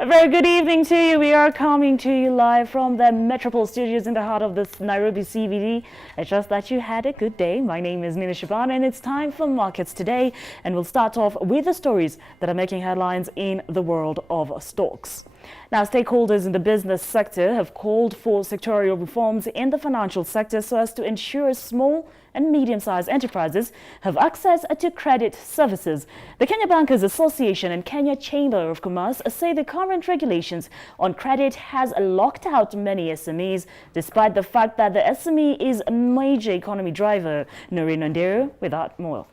A very good evening to you. We are coming to you live from the Metropole Studios in the heart of this Nairobi CBD. I trust that you had a good day. My name is Nina Shaban and it's time for Markets Today. And we'll start off with the stories that are making headlines in the world of stocks. Now, stakeholders in the business sector have called for sectorial reforms in the financial sector so as to ensure small and medium-sized enterprises have access to credit services. The Kenya Bankers Association and Kenya Chamber of Commerce say the current regulations on credit has locked out many SMEs, despite the fact that the SME is a major economy driver. Nderi without more.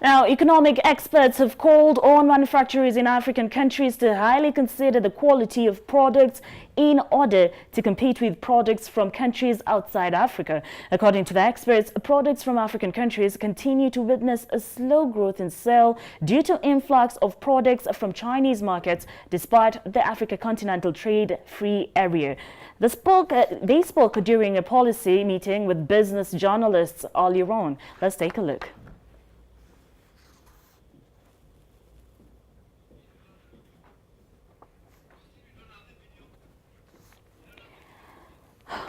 Now, economic experts have called on manufacturers in African countries to highly consider the quality of products in order to compete with products from countries outside Africa. According to the experts, products from African countries continue to witness a slow growth in sale due to influx of products from Chinese markets despite the Africa Continental Trade Free Area. They spoke during a policy meeting with business journalists earlier on. Let's take a look.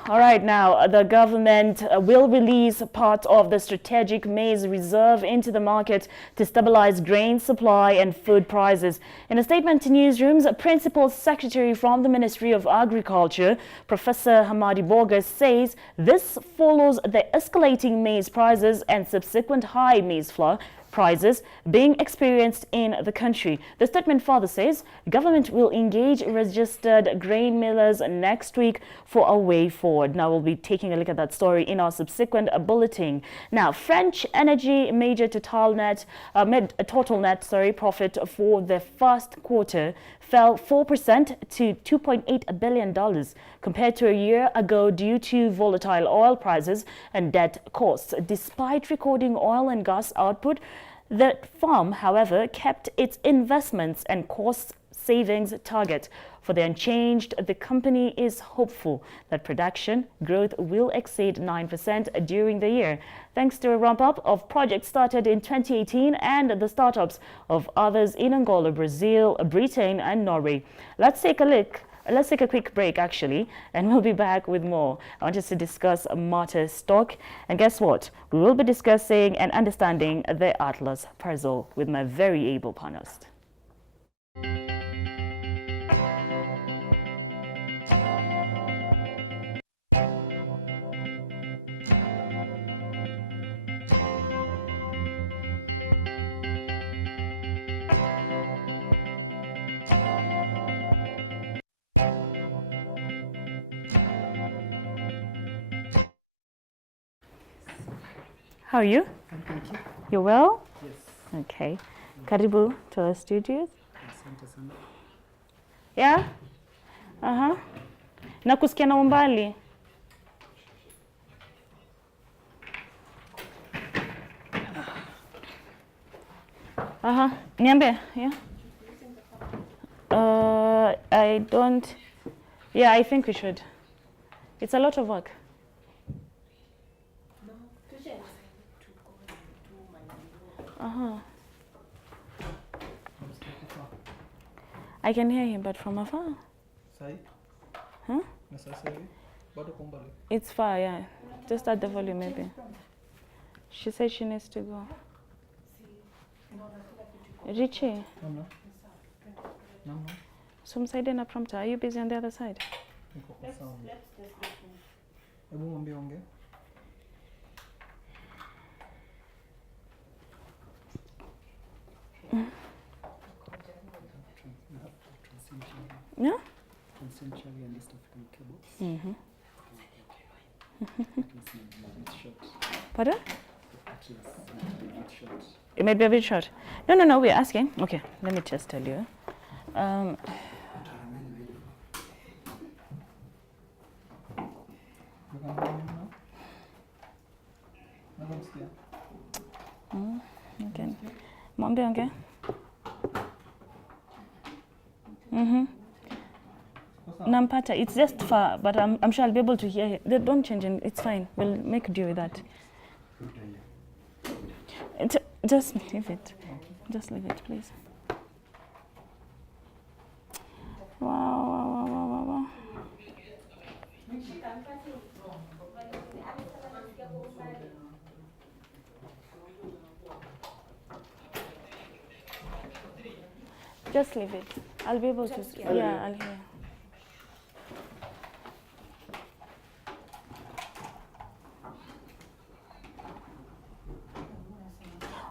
All right, now the government will release part of the strategic maize reserve into the market to stabilize grain supply and food prices. In a statement to newsrooms, Principal Secretary from the Ministry of Agriculture, Professor Hamadi Boga, says this follows the escalating maize prices and subsequent high maize flour prices being experienced in the country. The statement further says government will engage registered grain millers next week for a way forward. Now we'll be taking a look at that story in our subsequent bulletin. Now, French energy major TotalNet profit for the first quarter fell 4% to $2.8 billion compared to a year ago due to volatile oil prices and debt costs. Despite recording oil and gas output, the firm, however, kept its investments and cost savings target for the unchanged. The company is hopeful that production growth will exceed 9% during the year, thanks to a ramp-up of projects started in 2018 and the startups of others in Angola, Brazil, Britain, and Norway. Let's take a quick break, actually, and we'll be back with more. I want us to discuss Marta stock. And guess what? We will be discussing and understanding the Atlas puzzle with my very able panelist. How are you? Thank you. You're well? Yes. Okay. Karibu to the studios. Yeah? Uh-huh. Nakusikia na umbali. Uh-huh. Niambie, yeah? I don't... Yeah, I think we should. It's a lot of work. Uh-huh. I can hear him, but from afar. Huh? It's far, yeah. Just add the volume, maybe. She said she needs to go. Richie. Some side and a prompter. Are you busy on the other side? No? Mm-hmm. Pardon? It might be a bit short. No, we're asking. Okay, let me just tell you. okay? Nampata, it's just far, but I'm sure I'll be able to hear it. They don't change it, it's fine. We'll make do with that. Just leave it. Just leave it, please. Wow. Just leave it. I'll be able to. Yeah, I'll hear.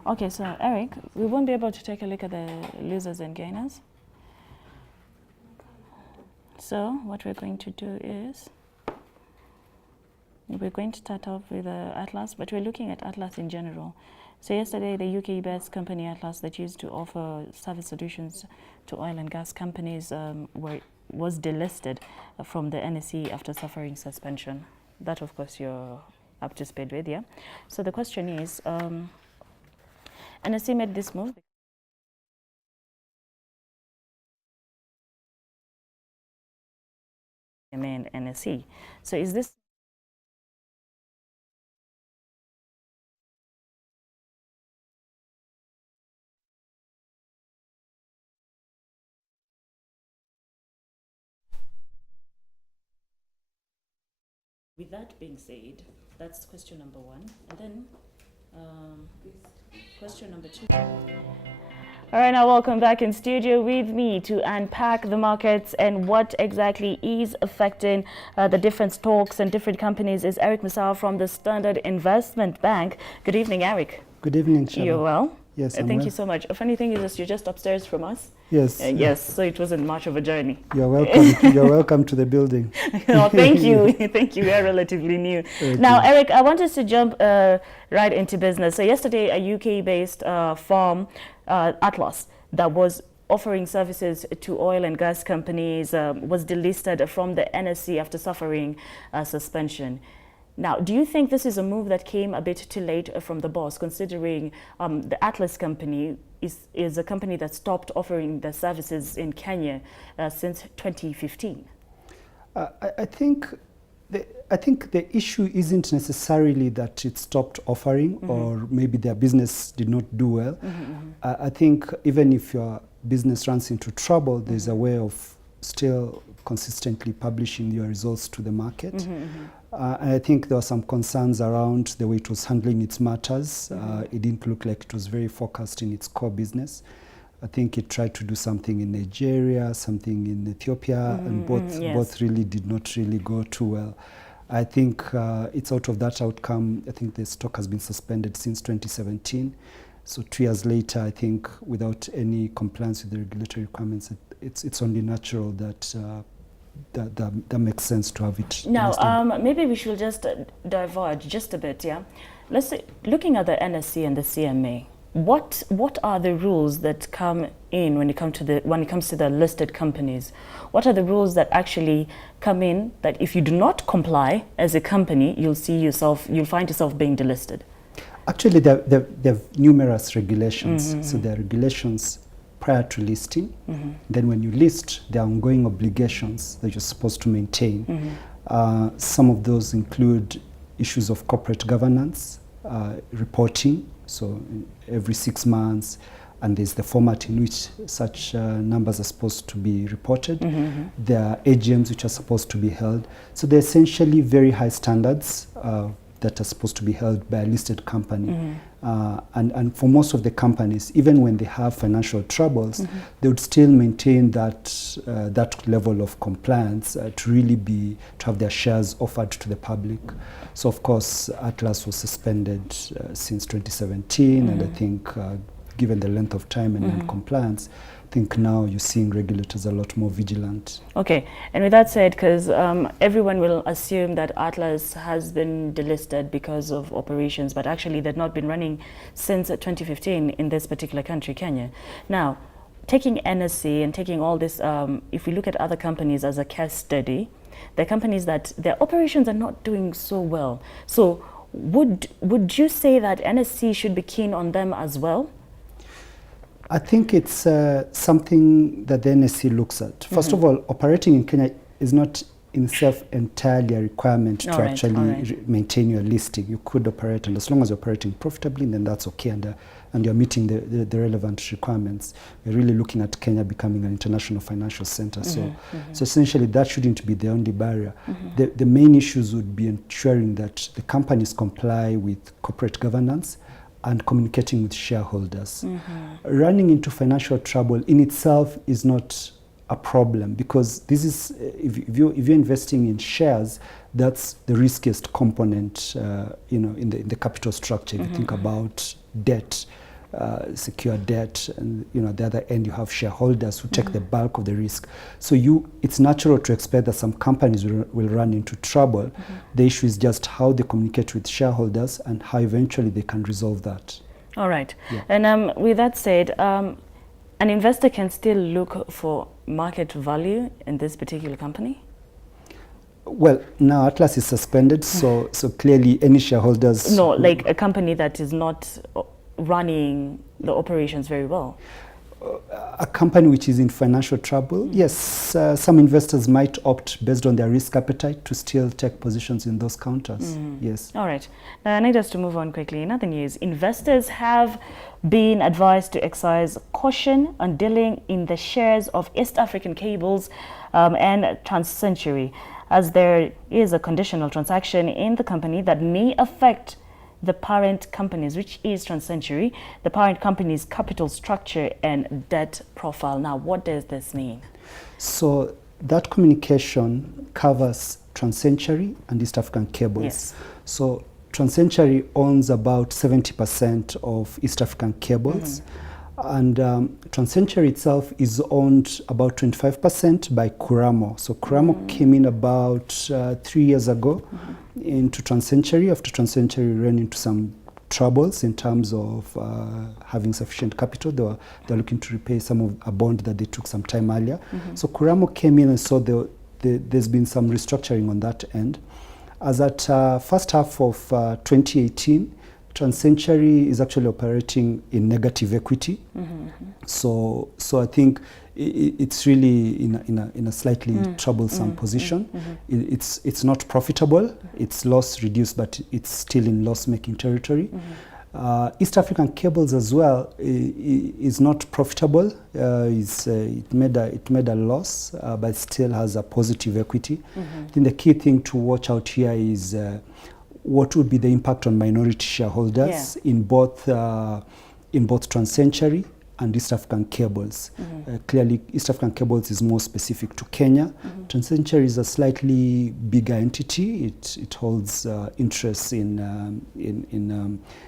Okay, so Eric, we won't be able to take a look at the losers and gainers. So what we're going to do is, we're going to start off with Atlas, but we're looking at Atlas in general. So yesterday, the UK-based company Atlas that used to offer service solutions to oil and gas companies was delisted from the NSE after suffering suspension. That, of course, you're up to speed with, yeah? So the question is, NSE made this move. Main NSE. So is this with that being said, that's question number one, and then question number two. All right, now welcome back in studio with me to unpack the markets and what exactly is affecting the different stocks and different companies is Eric Musau from the Standard Investment Bank. Good evening, Eric. Good evening, Shaba. You're well? Yes, Thank you so much. A funny thing is you're just upstairs from us. Yes. Yes, so it wasn't much of a journey. You're welcome. You're welcome to the building. Oh, thank you. Thank you. We are relatively new. Okay. Now, Eric, I want us to jump right into business. So yesterday, a UK-based firm, Atlas, that was offering services to oil and gas companies was delisted from the NSE after suffering suspension. Now, do you think this is a move that came a bit too late from the boss, considering the Atlas company is a company that stopped offering their services in Kenya since 2015? I think the issue isn't necessarily that it stopped offering or maybe their business did not do well. I think even if your business runs into trouble, there's a way of still consistently publishing your results to the market. And I think there were some concerns around the way it was handling its matters. It didn't look like it was very focused in its core business. I think it tried to do something in Nigeria, something in Ethiopia, and both really did not really go too well. I think it's out of that outcome. I think the stock has been suspended since 2017. So 2 years later, I think without any compliance with the regulatory requirements, it's only natural that that makes sense to have it. Now, maybe we should just diverge just a bit, yeah? Let's say, looking at the NSC and the CMA, what are the rules that come in when it comes to the listed companies? What are the rules that actually come in that if you do not comply as a company, you'll find yourself being delisted? Actually, there are numerous regulations. So there are regulations prior to listing. Then when you list, there are ongoing obligations that you're supposed to maintain. Some of those include issues of corporate governance, reporting, so every 6 months, and there's the format in which such numbers are supposed to be reported. There are AGMs which are supposed to be held. So they're essentially very high standards that are supposed to be held by a listed company. And for most of the companies, even when they have financial troubles, they would still maintain that level of compliance to have their shares offered to the public. So of course, Atlas was suspended since 2017, and I think given the length of time and non-compliance, I think now you're seeing regulators a lot more vigilant. Okay, and with that said, because everyone will assume that Atlas has been delisted because of operations, but actually they've not been running since 2015 in this particular country, Kenya. Now, taking NSC and taking all this, if we look at other companies as a case study, they're companies that their operations are not doing so well. So would you say that NSC should be keen on them as well? I think it's something that the NSE looks at. First of all, operating in Kenya is not in itself entirely a requirement to actually maintain your listing. You could operate, and as long as you're operating profitably, then that's okay, and you're meeting the relevant requirements. We're really looking at Kenya becoming an international financial center. So essentially that shouldn't be the only barrier. The main issues would be ensuring that the companies comply with corporate governance and communicating with shareholders. Running into financial trouble in itself is not a problem, because this is if you're investing in shares, that's the riskiest component, in the capital structure. If you think about debt, secure debt, and at the other end you have shareholders who take the bulk of the risk. So it's natural to expect that some companies will run into trouble. The issue is just how they communicate with shareholders and how eventually they can resolve that. All right. Yeah. And with that said, an investor can still look for market value in this particular company? Well, now Atlas is suspended, so clearly any shareholders... No, like a company that is not running the operations very well. A company which is in financial trouble, yes, some investors might opt, based on their risk appetite, to still take positions in those counters. Yes. All right. Now, I need us to move on quickly. In other news, investors have been advised to exercise caution on dealing in the shares of East African Cables and TransCentury, as there is a conditional transaction in the company that may affect the parent companies, which is TransCentury, the parent company's capital structure and debt profile. Now, what does this mean? So that communication covers TransCentury and East African Cables. Yes. So TransCentury owns about 70% of East African Cables. And TransCentury itself is owned about 25% by Kuramo. So Kuramo came in about 3 years ago into TransCentury, after TransCentury ran into some troubles in terms of having sufficient capital. They were looking to repay some of a bond that they took some time earlier. So Kuramo came in and saw there's been some restructuring on that end. As at first half of 2018, TransCentury is actually operating in negative equity. So I think it's really in a slightly troublesome position. It's not profitable. It's loss reduced, but it's still in loss-making territory. East African Cables as well is not profitable. It made a loss, but still has a positive equity. I think the key thing to watch out here is what would be the impact on minority shareholders in both TransCentury and East African Cables. Clearly, East African Cables is more specific to Kenya. TransCentury is a slightly bigger entity. It holds interests in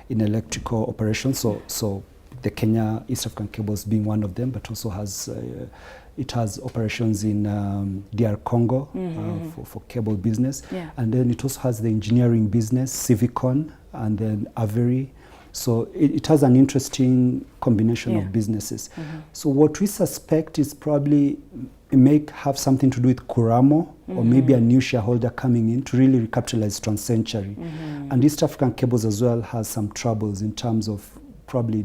electrical operations. So the Kenya East African Cables being one of them, but also has it has operations in DR Congo for cable business. And then it also has the engineering business, Civicon, and then Avery. So it has an interesting combination of businesses. So what we suspect is probably may have something to do with Kuramo or maybe a new shareholder coming in to really recapitalize TransCentury. And East African Cables as well has some troubles in terms of probably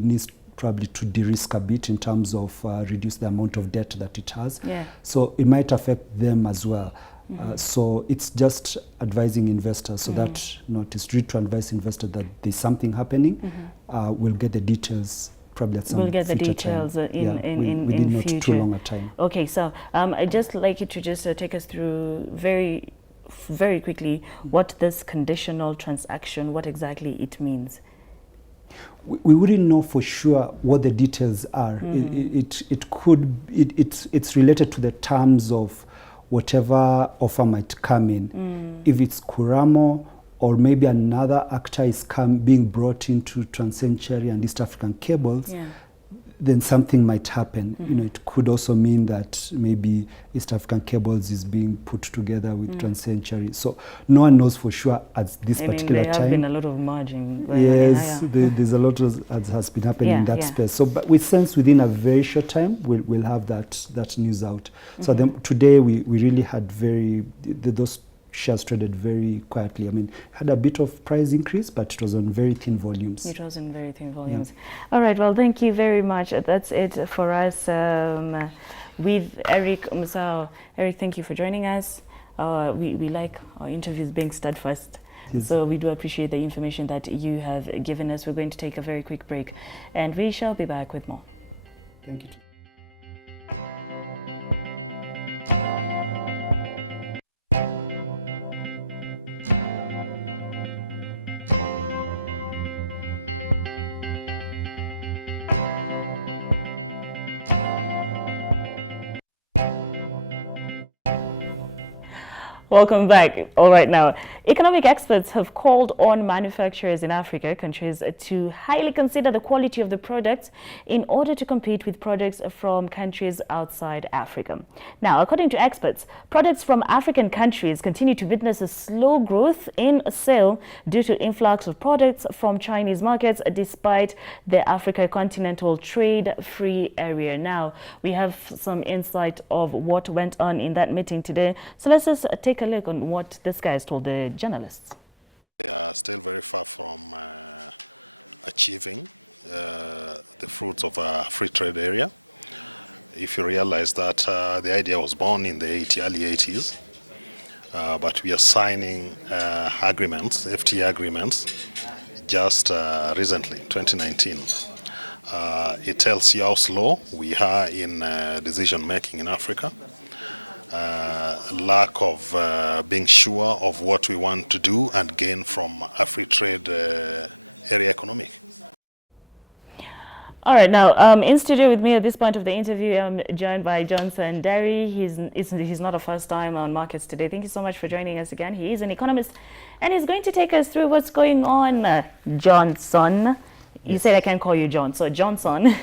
to de-risk a bit in terms of reduce the amount of debt that it has. So it might affect them as well. So it's just advising investors, so that it's really to advise investors that there's something happening. We'll get the details probably at some We'll get the details within not future. too long a time. Okay, so I'd just like you to just take us through very quickly what this conditional transaction, what exactly it means. We wouldn't know for sure what the details are. It's related to the terms of whatever offer might come in. If it's Kuramo or maybe another actor is being brought into TransCentury and East African Cables, then something might happen. It could also mean that maybe East African Cables is being put together with TransCentury. So no one knows for sure at this particular time. There have been a lot of merging. Yes, there's a lot has been happening in that space. So, but we sense within a very short time we'll have that news out. So today we really had those shares traded very quietly. I mean, had a bit of price increase, but it was on very thin volumes. It was in very thin volumes. Yeah. All right, well, thank you very much. That's it for us with Eric Musau. Eric, thank you for joining us. We like our interviews being steadfast. Yes. So we do appreciate the information that you have given us. We're going to take a very quick break, and we shall be back with more. Thank you. Welcome back. All right, now, economic experts have called on manufacturers in Africa countries to highly consider the quality of the products in order to compete with products from countries outside Africa. Now, according to experts, products from African countries continue to witness a slow growth in sale due to influx of products from Chinese markets despite the Africa Continental Trade-Free Area. Now, we have some insight of what went on in that meeting today. So let's just take a look on what this guy has told the journalists. All right, now in studio with me at this point of the interview, I'm joined by Johnson Nderi. He's not a first time on Markets Today. Thank you so much for joining us again. He is an economist, and he's going to take us through what's going on. Johnson, you said I can't call you John, so Johnson.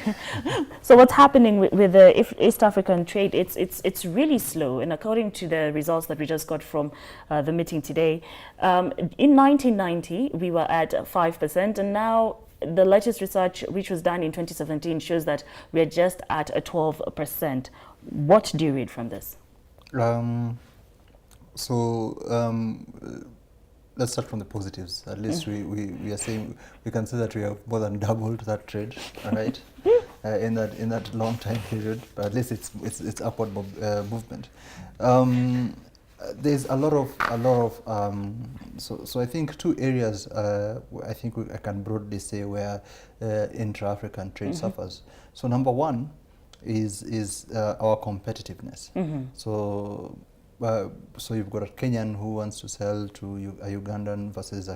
So what's happening with the East African trade? It's really slow, and according to the results that we just got from the meeting today, in 1990 we were at 5%, and now the latest research, which was done in 2017, shows that we are just at a 12%. What do you read from this? Let's start from the positives. At least we are saying we can say that we have more than doubled that trade, right? In that long time period. But at least it's upward movement. There's a lot of so I think two areas I think I can broadly say where intra-African trade suffers. So number one is our competitiveness. So you've got a Kenyan who wants to sell to a Ugandan versus a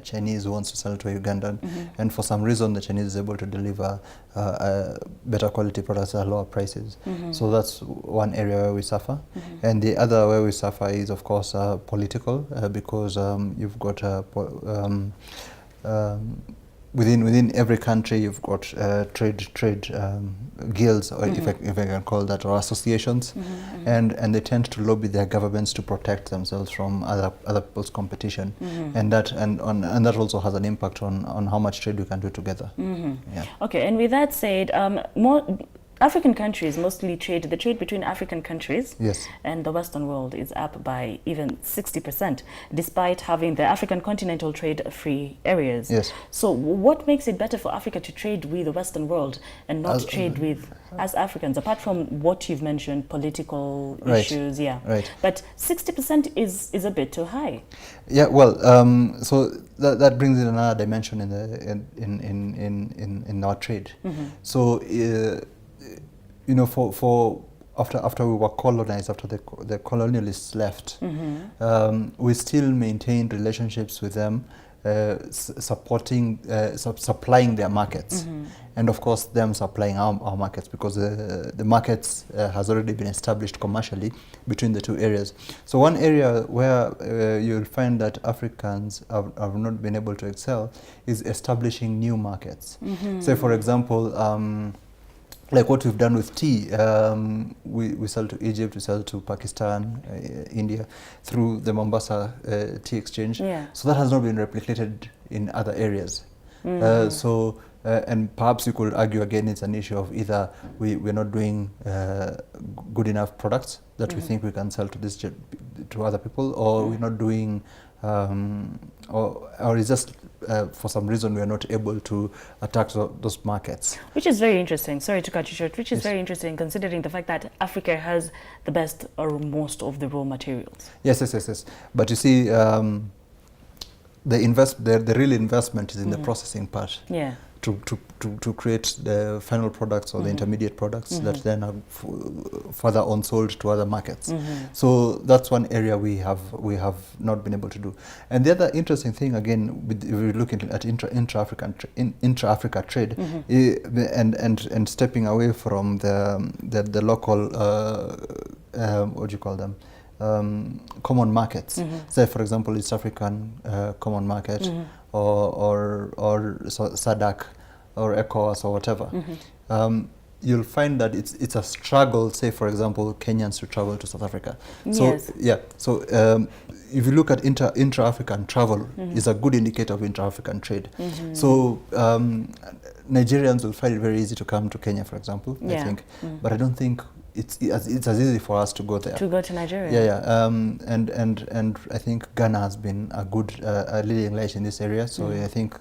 Chinese who wants to sell to a Ugandan, and for some reason the Chinese is able to deliver better quality products at lower prices. So that's one area where we suffer, and the other where we suffer is of course political, because you've got within every country you've got trade guilds, or if I can call that, or associations, and they tend to lobby their governments to protect themselves from other people's competition, and that also has an impact on how much trade we can do together. Yeah. Okay, and with that said, more African countries mostly trade. The trade between African countries and the Western world is up by even 60%, despite having the African continental trade-free areas. Yes. So what makes it better for Africa to trade with the Western world and not trade with as Africans, apart from what you've mentioned, political issues? Yeah. Right. But 60% is a bit too high. Yeah. Well, so that brings in another dimension in our trade. So. You know, for after we were colonized, after the colonialists left, we still maintained relationships with them, supporting, supplying their markets, and of course them supplying our markets, because the markets has already been established commercially between the two areas. So one area where you'll find that Africans have not been able to excel is establishing new markets. Say for example, like what we've done with tea, we sell to Egypt, we sell to Pakistan, India, through the Mombasa Tea Exchange. So that has not been replicated in other areas. And perhaps you could argue again it's an issue of either we're not doing good enough products that we think we can sell to to other people, or we're not doing, or it's just for some reason we are not able to attack those markets. Which is very interesting. Sorry to cut you short. Which is Yes. very interesting considering the fact that Africa has the best or most of the raw materials. Yes. But you see, the real investment is in the processing part. Yeah. To create the final products or the intermediate products that then are further on sold to other markets. So that's one area we have not been able to do. And the other interesting thing, again, if we're looking at intra-Africa trade, and stepping away from the local what do you call them? Common markets. Say, for example, East African common market, or SADC, or ECOWAS, or whatever. You'll find that it's a struggle, say, for example, Kenyans to travel to South Africa. So, Yes. yeah. So, if you look at intra-African travel, is a good indicator of intra-African trade. So, Nigerians will find it very easy to come to Kenya, for example, I think. But I don't think it's as easy for us to go there. To go to Nigeria. Yeah. And I think Ghana has been a good a leading light in this area. So I think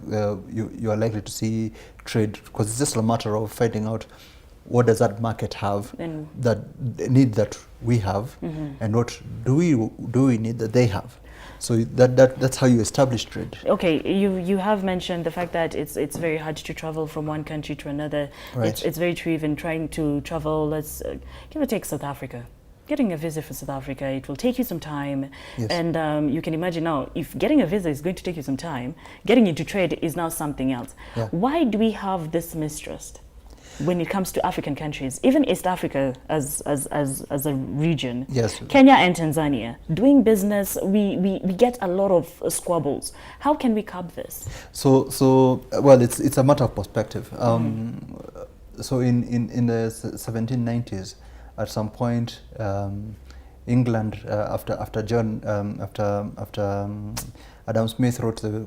you are likely to see trade, because it's just a matter of finding out what does that market have that need that we have, and what do we need that they have. So that's how you establish trade. Okay, you have mentioned the fact that it's very hard to travel from one country to another. Right. It's very true. Even trying to travel, let's give or take South Africa. Getting a visa for South Africa, it will take you some time. Yes. And you can imagine now, if getting a visa is going to take you some time, getting into trade is now something else. Yeah. Why do we have this mistrust when it comes to African countries, even East Africa as a region? Yes. Kenya and Tanzania, doing business, we get a lot of squabbles. How can we curb this? So well, it's a matter of perspective. So in the 1790s, at some point, England, after Adam Smith wrote the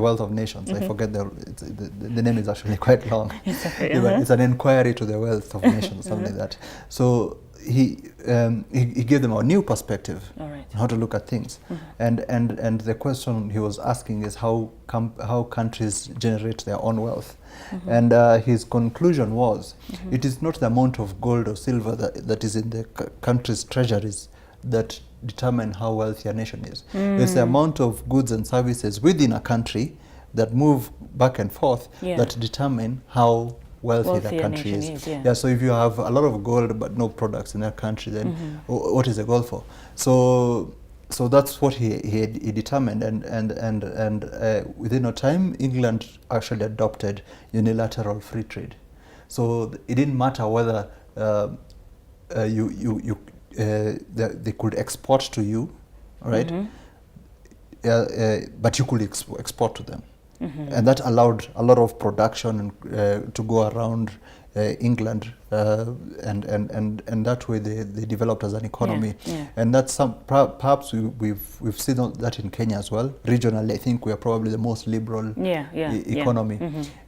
Wealth of Nations. I forget the name is actually quite long. It's an inquiry to the wealth of nations, something like that. So he gave them a new perspective on how to look at things, and the question he was asking is how countries generate their own wealth, and his conclusion was it is not the amount of gold or silver that is in the country's treasuries that determine how wealthy a nation is. It's the amount of goods and services within a country that move back and forth that determine how wealthy the country is. Yeah, so if you have a lot of gold but no products in that country, then what is the gold for? So that's what he determined, and within no time, England actually adopted unilateral free trade. So it didn't matter whether they could export to you, right? But you could export to them, and that allowed a lot of production to go around England, and that way they developed as an economy. And that's perhaps we've seen that in Kenya as well. Regionally, I think we are probably the most liberal economy,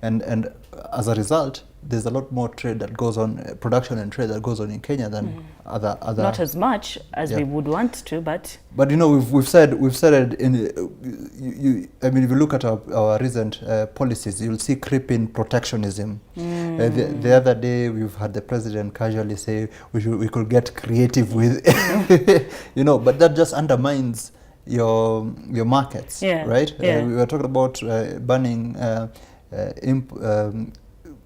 and as a result, there's a lot more trade that goes on, production and trade that goes on in Kenya than other. Not as much as we would want to, but you know, we've said it in. I mean, if you look at our recent policies, you'll see creeping protectionism. The other day, we've had the president casually say we could get creative with, you know, but that just undermines your markets, right? We were talking about banning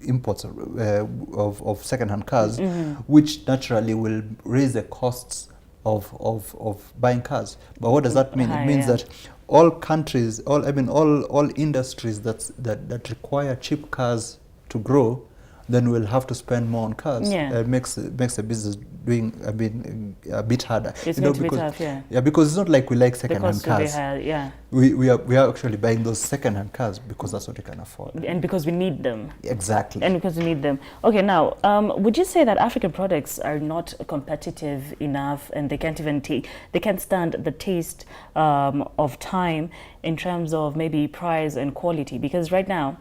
imports of second-hand cars, which naturally will raise the costs of buying cars. But what does that mean? It means that all countries, all industries that require cheap cars to grow, then we'll have to spend more on cars. It makes the business doing a bit harder. It's going to be tough, because it's not like we like second-hand cars. We are actually buying those second-hand cars because that's what we can afford. And because we need them. Exactly. And because we need them. Okay, now, would you say that African products are not competitive enough, and they can't stand the taste of time in terms of maybe price and quality? Because right now,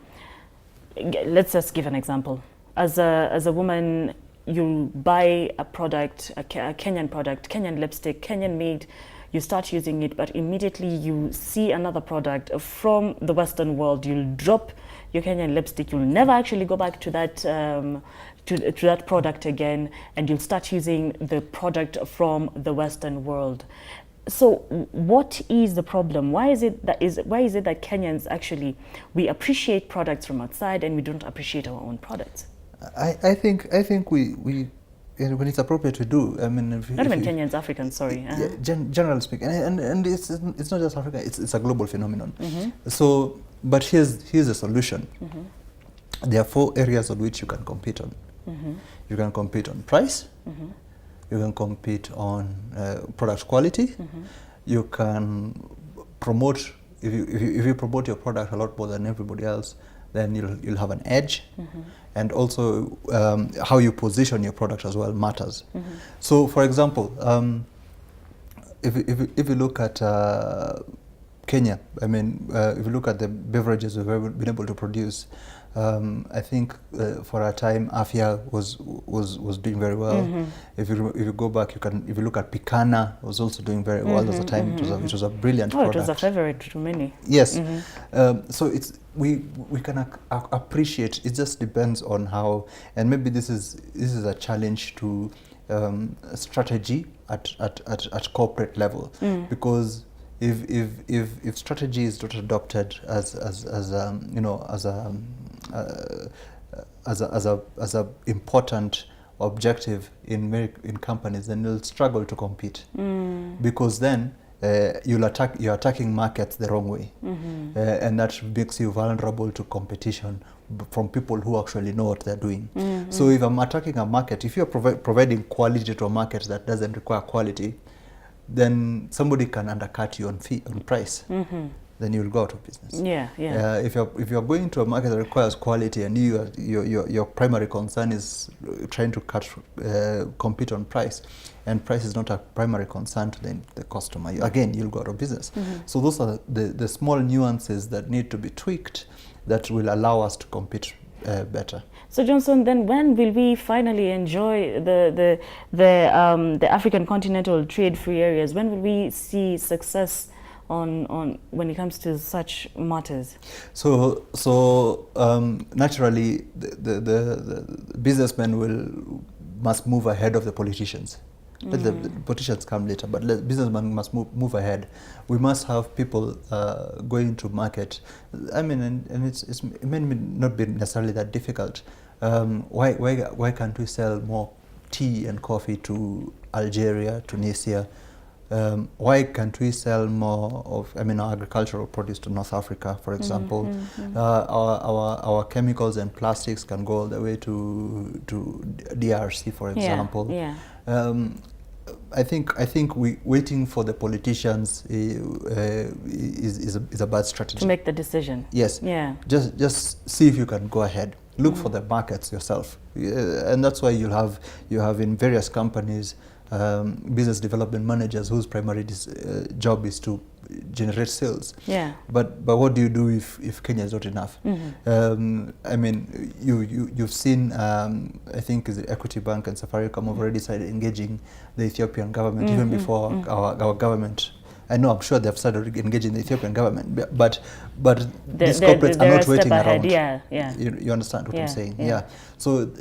let's just give an example. As a woman you buy a product, a Kenyan product, Kenyan lipstick, Kenyan made, you start using it, but immediately you see another product from the Western world, you'll drop your Kenyan lipstick, you'll never actually go back to that to that product again, and you'll start using the product from the Western world. So what is the problem? Why is it that Kenyans actually, we appreciate products from outside and we don't appreciate our own products? I think we when it's appropriate, we do. I mean, not even Kenyans, Africans. Sorry. Yeah, generally speaking, and it's not just Africa. It's a global phenomenon. So, but here's a solution. There are 4 areas on which you can compete on. You can compete on price. You can compete on product quality. You can promote, if you promote your product a lot more than everybody else, then you'll have an edge. And also how you position your product as well matters. So for example, if you look at Kenya, I mean, if you look at the beverages we've been able to produce, I think for a time Afia was doing very well. If you go back, if you look at Picana, was also doing very well. There was a time it was a brilliant product. It was a favorite to many. Yes. So we can appreciate. It just depends on how, and maybe this is a challenge to strategy at corporate level, because if strategy is not adopted as a important objective in companies, then you'll struggle to compete, because then you're attacking markets the wrong way, and that makes you vulnerable to competition from people who actually know what they're doing. So if I'm attacking a market, if you're providing quality to a market that doesn't require quality, then somebody can undercut you on price. Then you'll go out of business. If you're going to a market that requires quality, and your primary concern is trying to compete on price, and price is not a primary concern to the customer, again, you'll go out of business. So those are the small nuances that need to be tweaked that will allow us to compete better. So Johnson, then when will we finally enjoy the African continental trade-free areas? When will we see success on when it comes to such matters? So naturally, the businessmen must move ahead of the politicians. Let the politicians come later, but the businessmen must move ahead. We must have people going to market. I mean, and it may not be necessarily that difficult. Why can't we sell more tea and coffee to Algeria, Tunisia? Why can't we sell more of our agricultural produce to North Africa, for example? Our chemicals and plastics can go all the way to DRC, for example. I think waiting for the politicians is a bad strategy. To make the decision. Yes. Just see if you can go ahead. Look for the markets yourself, and that's why you have in various companies business development managers whose primary job is to generate sales. But what do you do if Kenya is not enough? I mean, you've seen, I think is the Equity Bank and Safaricom have already started engaging the Ethiopian government even before our government. I'm sure they've started engaging the Ethiopian government, but these corporates are not waiting around. You understand what I'm saying? So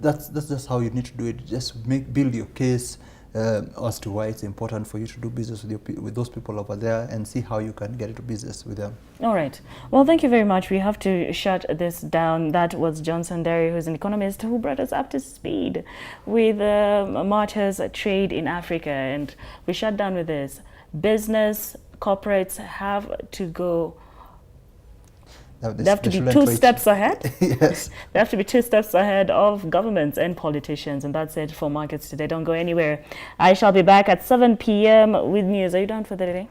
that's just how you need to do it. Just build your case as to why it's important for you to do business with those people over there, and see how you can get into business with them. All right. Well, thank you very much. We have to shut this down. That was Nderi, who's an economist who brought us up to speed with Marta's trade in Africa, and we shut down with this. Business, corporates have to go. They have to be 2 steps ahead. Yes. They have to be 2 steps ahead of governments and politicians. And that's it for Markets Today. Don't go anywhere. I shall be back at 7 p.m. with news. Are you done for the day?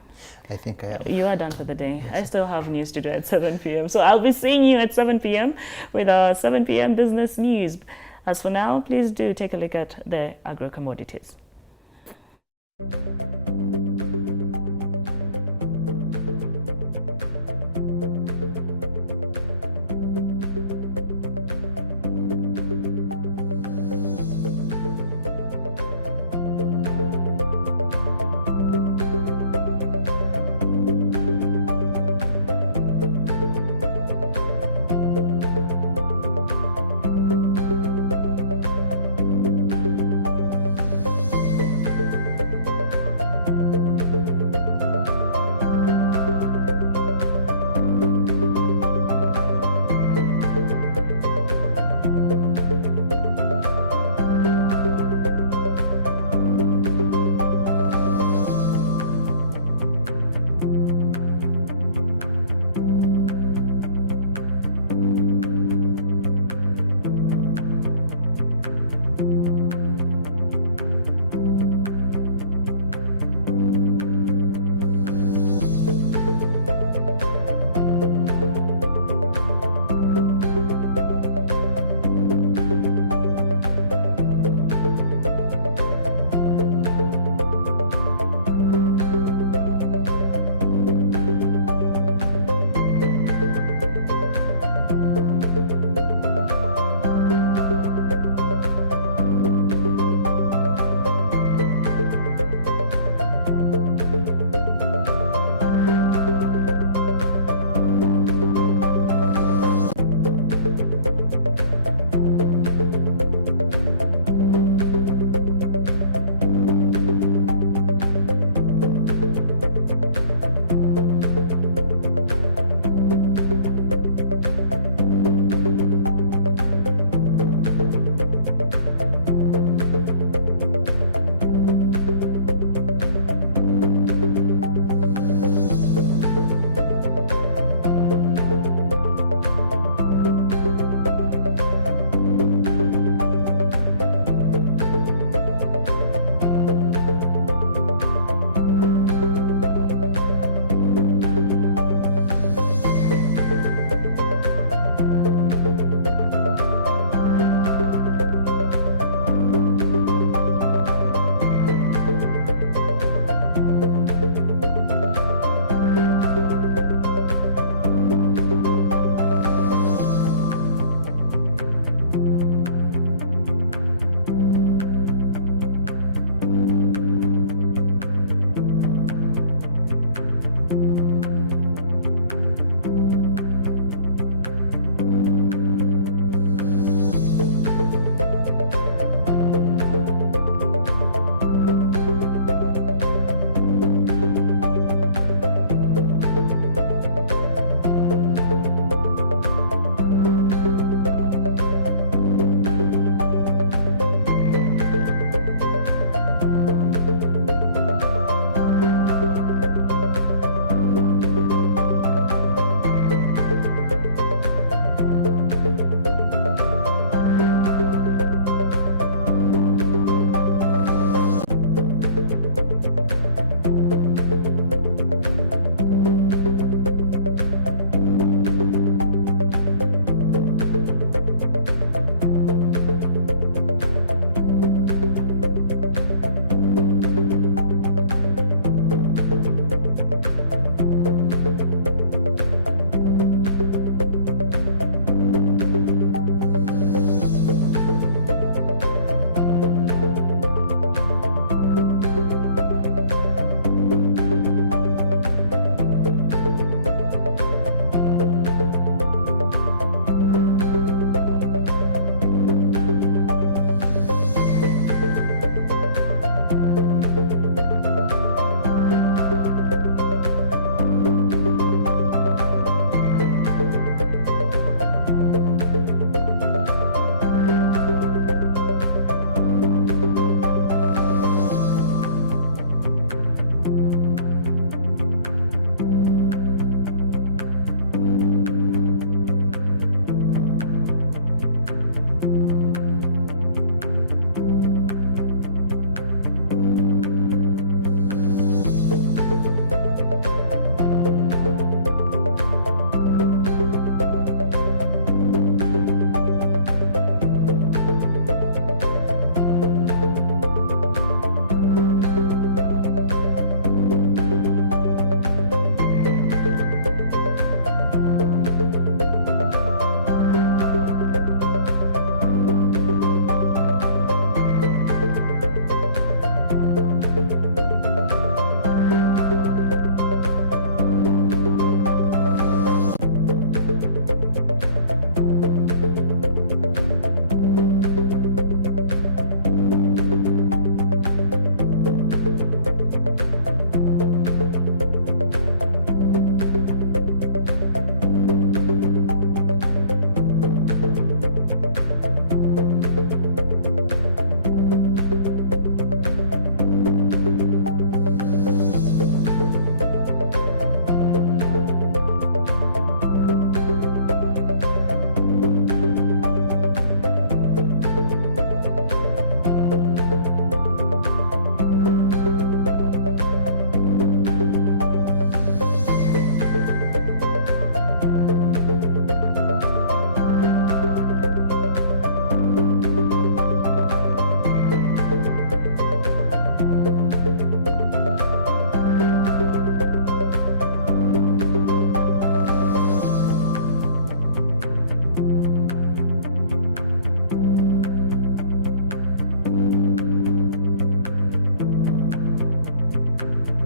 I think I am. You are done for the day. Yes. I still have news to do at 7 p.m. So I'll be seeing you at 7 p.m. with our 7 p.m. business news. As for now, please do take a look at the agro commodities.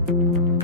you.